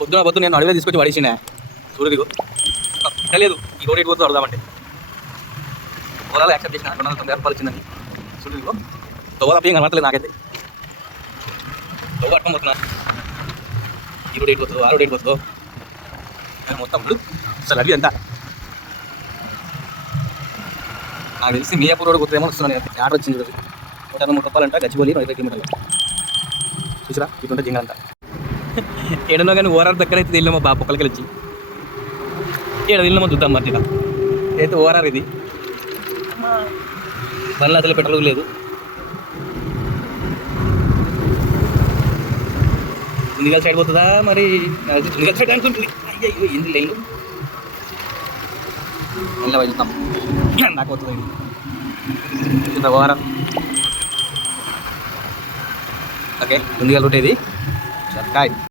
పొద్దున పొద్దున నేను అడవి తీసుకొచ్చి పడేసిన. చూడు దిగు. తెలియదు ఈ రోడ్ ఎటు పోతుందో అడదామంటే ఓవరాల్ యాక్సెప్ట్ చేసిన రెండు వందల తొంభై రూపాయలు వచ్చిందని చూడు దిగు. తొవ్వ తప్ప కనబడలేదు నాకైతే. తొవ్వ అర్థం పోతున్నా. ఈ రోడ్ ఎటు పోతుందో ఆ రోడ్ ఎటు పోతుందో. మొత్తం ఇప్పుడు అసలు అవి అంతా. నాకు తెలిసి మియాపూర్ రోడ్ కొత్తేమో వస్తున్నాను ఆర్డర్ వచ్చింది ఈరోజు నూట మూడు రూపాయలంట గచ్చిబోలి ఇరవై కిలోమీటర్లు. చూసిరా ఇటుంటే జింగంతా ఏడనో కానీ ఓరార్ దగ్గర అయితే వెళ్ళామో బాబు పొక్కలకి వచ్చి ఏడ వెళ్ళామో చూద్దాం మరి ఇలా అయితే ఓరార్ ఇది. మళ్ళీ అసలు పెట్రోల్ లేదు. చుందిగల్ సైడ్ పోతుందా మరి? నాకు సైడ్ అనుకుంటుంది అయ్యో ఏంది లైన్ మళ్ళీ వెళ్తాం. నాకు వస్తుంది కింద ఓరార్ ఓకే చుందిగల్ రూట్ ఇది. 大概。